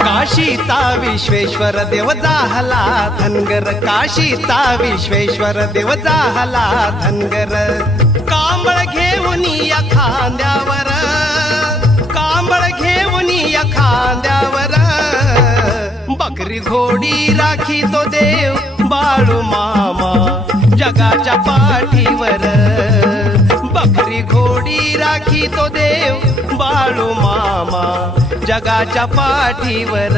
काशीचा विश्वेश्वर देव झाला धनगर, काशीचा विश्वेश्वर देव झाला धनगर. कांबळ घेऊन या खांद्यावर, कांबळ घेऊन या खांद्यावर, बकरी घोडी राखी तो देव बाळू मामा जगाच्या पाठीवर. बकरी घोडी राखी तो देव बाळू मामा जगाच्या पाठीवर.